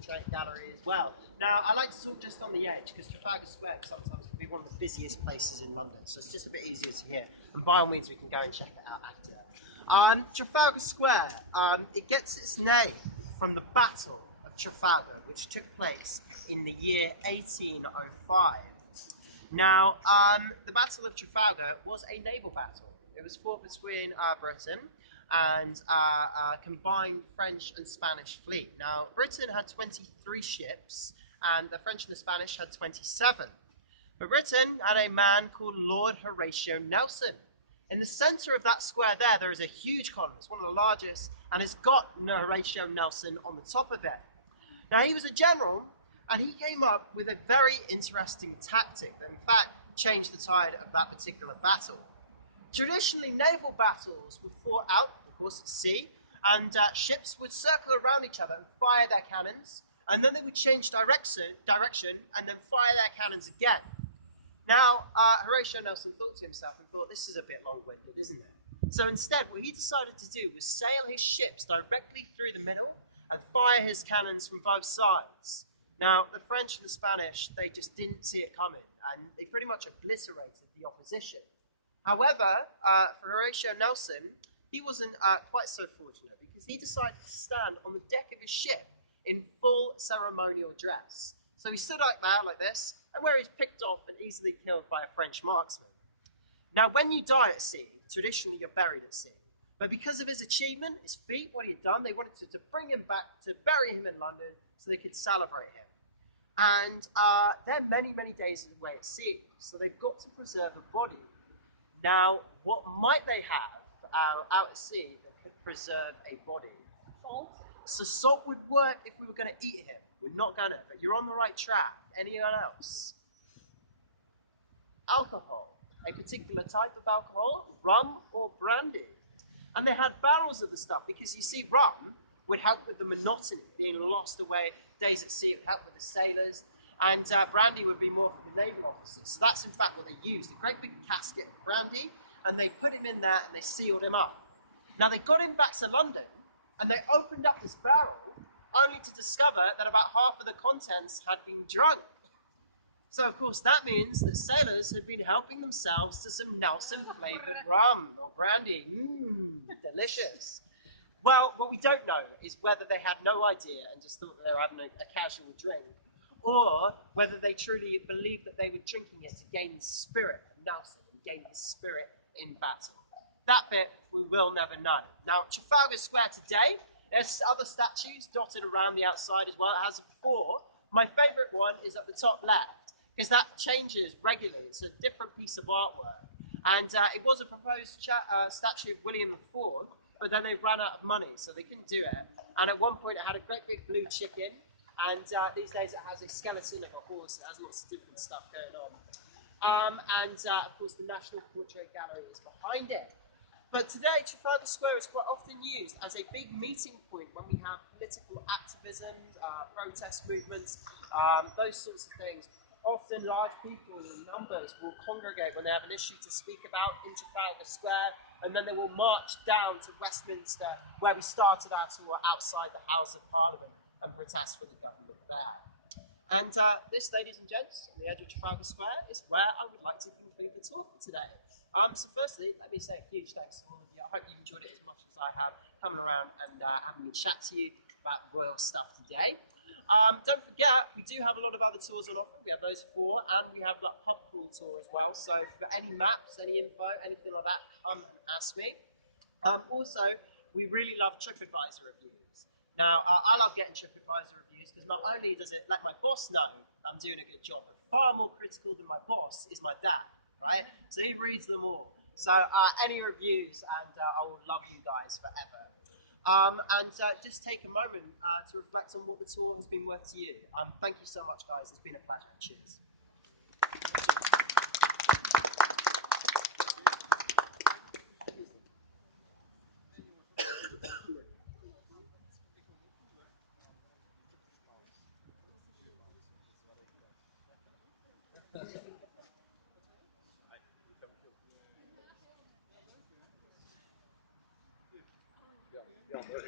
portrait gallery as well. Now, I like to talk just on the edge because Trafalgar Square sometimes can be one of the busiest places in London, so it's just a bit easier to hear. And by all means, we can go and check it out after. Trafalgar Square, it gets its name from the Battle of Trafalgar, which took place in the year 1805. Now, the Battle of Trafalgar was a naval battle. It was fought between Britain and a combined French and Spanish fleet. Now, Britain had 23 ships, and the French and the Spanish had 27. But Britain had a man called Lord Horatio Nelson. In the centre of that square there is a huge column. It's one of the largest, and it's got Horatio Nelson on the top of it. Now, he was a general, and he came up with a very interesting tactic that, in fact, changed the tide of that particular battle. Traditionally, naval battles were fought out, of course, at sea, and ships would circle around each other and fire their cannons, and then they would change direction and then fire their cannons again. Now, Horatio Nelson thought to himself and thought, this is a bit long-winded, isn't it? So instead, what he decided to do was sail his ships directly through the middle and fire his cannons from both sides. Now, the French and the Spanish, they just didn't see it coming, and they pretty much obliterated the opposition. However, for Horatio Nelson, he wasn't quite so fortunate because he decided to stand on the deck of his ship in full ceremonial dress. So he stood like that, like this, and where he's picked off and easily killed by a French marksman. Now, when you die at sea, traditionally you're buried at sea. But because of his achievement, his feat, what he had done, they wanted to bring him back, to bury him in London so they could celebrate him. And they're many, many days away at sea, so they've got to preserve a body. Now, what might they have out at sea that could preserve a body? Salt. So salt would work if we were going to eat him. We're not going to, but you're on the right track. Anyone else? Alcohol. A particular type of alcohol, rum or brandy. And they had barrels of the stuff because you see, rum would help with the monotony, being lost away, days at sea would help with the sailors, and brandy would be more for the naval officers. So that's in fact what they used, a great big casket of brandy, and they put him in there and they sealed him up. Now they got him back to London, and they opened up this barrel, only to discover that about half of the contents had been drunk. So of course that means that sailors had been helping themselves to some Nelson flavoured rum or brandy. Delicious. Well, what we don't know is whether they had no idea and just thought that they were having a casual drink, or whether they truly believed that they were drinking it to gain the spirit of Nelson and gain his spirit in battle. That bit we will never know. Now, Trafalgar Square today, there's other statues dotted around the outside as well, as before. My favourite one is at the top left, because that changes regularly. It's a different piece of artwork. And it was a proposed statue of William IV, but then they ran out of money, so they couldn't do it. And at one point it had a great big blue chicken, and these days it has a skeleton of a horse. It has lots of different stuff going on. Of course, the National Portrait Gallery is behind it. But today, Trafalgar Square is quite often used as a big meeting point when we have political activism, protest movements, those sorts of things. Often large people in numbers will congregate when they have an issue to speak about in Trafalgar Square, and then they will march down to Westminster, where we started our tour outside the House of Parliament, and protest for the government there. And this, ladies and gents, on the edge of Trafalgar Square, is where I would like to conclude the talk today. So firstly, let me say a huge thanks to all of you. I hope you enjoyed it as much as I have, coming around and having a chat to you about royal stuff today. Don't forget, we do have a lot of other tours on offer. We have those 4, and we have the pub crawl tour as well. So for any maps, any info, anything like that, ask me. Also, we really love TripAdvisor reviews. Now, I love getting TripAdvisor reviews because not only does it let my boss know I'm doing a good job, but far more critical than my boss is my dad, right? So he reads them all. So any reviews, and I will love you guys forever. Just take a moment to reflect on what the tour has been worth to you. Thank you so much, guys. It's been a pleasure. Cheers. Ja,